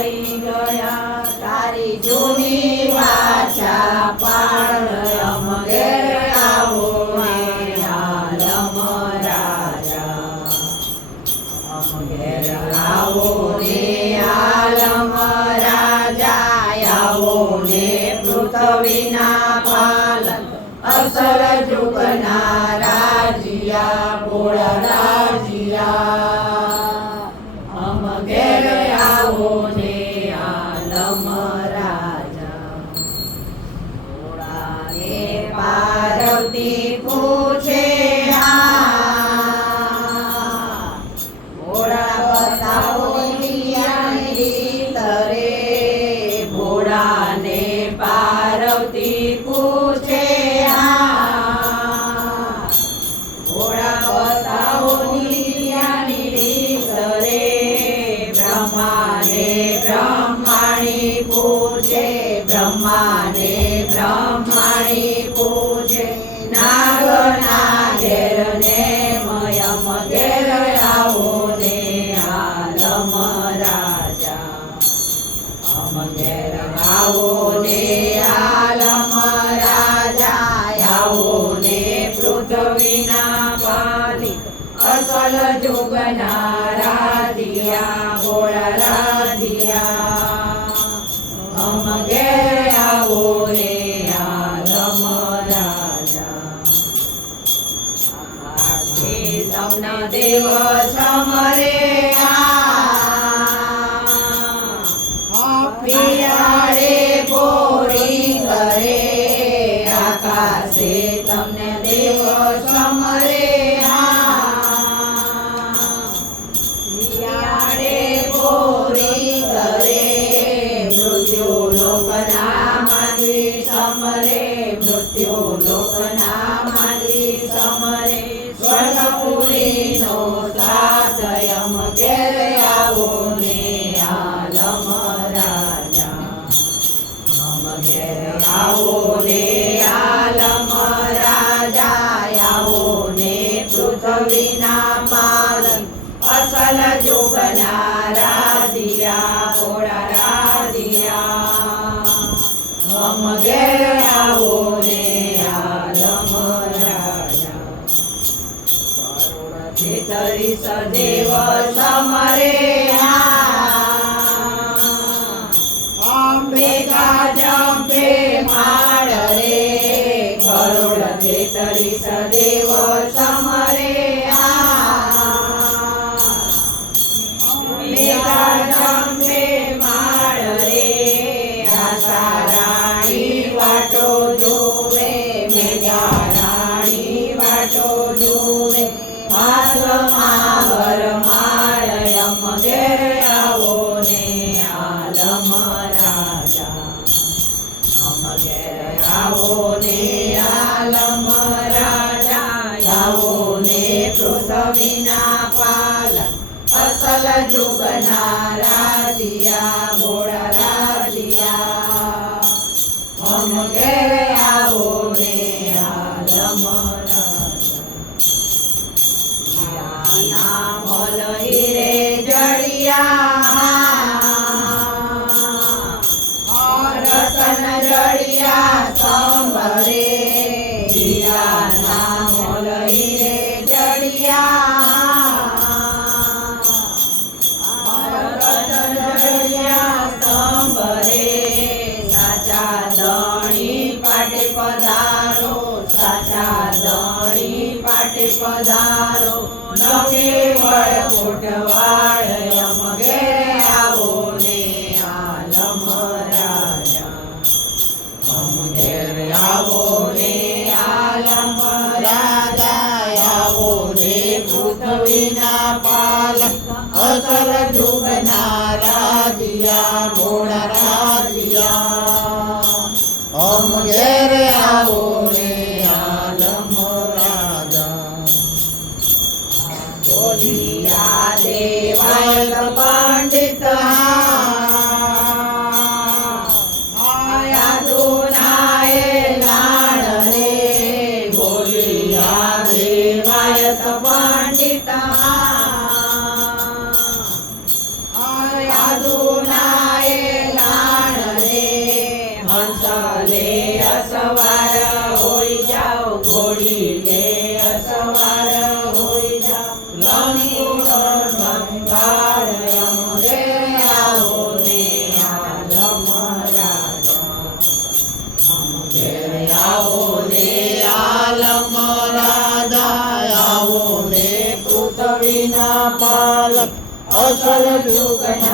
થઈ ગયા તારી જૂની વાછા પાળ અમ ઘેર આવો ને આલમ રાજા અમ ઘેર આવો ને આલમ રાજા આવો ને પૃથ્વીના પાલક અસલ જુગના રાજિયા ભોળા રાજિયા અમ ઘેર આવો ને આલમ રાજા ભોળાને પાર્વતી પૂછે ભોળા બતાવો દિયાની રીત રે ભોળાને પાર્વતી પૂછે ભોળા બતાવો દિયાની રીત રે બ્રહ્માને બ્રહ્માણી પૂછે બ્રહ્માને બ્રહ્માણી પૂછે નાગના ઘેર ને મયમ ઘેર આવો ને આલમ રાજા અમ ઘેર આવો ને આલમ રાજા આવો ને પૃથ્વીના પાલિક અસલ જુગના રાજિયા ભોળા રાજિયા અમ ઘેર આવો ને આલમ રાજા તમને દેવ સમરે પિયાળે બોરી કરે આકાશે તમને દેવ સમરે પિયાળે બોરી કરે મૃત્યુ લોકના માનવી સમરે મૃત્યુ લોકના માનવી સમરે સ્વર્ગપુરીનો સાથ અમ ઘેર આવો ને આલમ રાજા અમ ઘેર આવો ને આલમ રાજા આવો ને પૃથ્વીના પાલક અસલ જુગના રાજિયા ભોળા રાજિયા અમ ઘેર આવો ને આલમ રાજા કરોડથી તરીસ દેવ સમરે અંબિકા જંપે માળ રે કરોડથી તરીસ દેવ સમરે અંબિકા જંપે માળ રે આશા રાણી વાટો જોવે મેઘા રાણી વાટો જોવે હાથમાં વરમાળ અમ ઘેર આવો ને આલમ રાજા અમ ઘેર આવો ને આલમ રાજા આવો ને પૃથ્વીના પાલક અસલ જુગના રાજિયા ભોળા રાજિયા અમ ઘેર આવો ને આલમ રાજા મલ હીરે જડિયા રતન જડિયા સંભરે હીરાના મલ હીરે જડિયા રતન જડિયા સંભરે સાચા દણી પાટે પધારો સાચા દણી પાટે પધારો ન કેવળ કોટવાળ અમ ઘેર આવો ને આલમ રાજા અમ ઘેર આવો ને આલમ રાજા આવો ને પૃથ્વીના પાલક અસલ જુગના રાજિયા ભોળા રાજિયા અમ ઘેર આવો ને આલમ રાજા બોલિયા દેવાય પંડિત આયા દુનાએ લાડ રે બોલિયા દેવાય પંડિત આયા દુનાએ કલ યુગના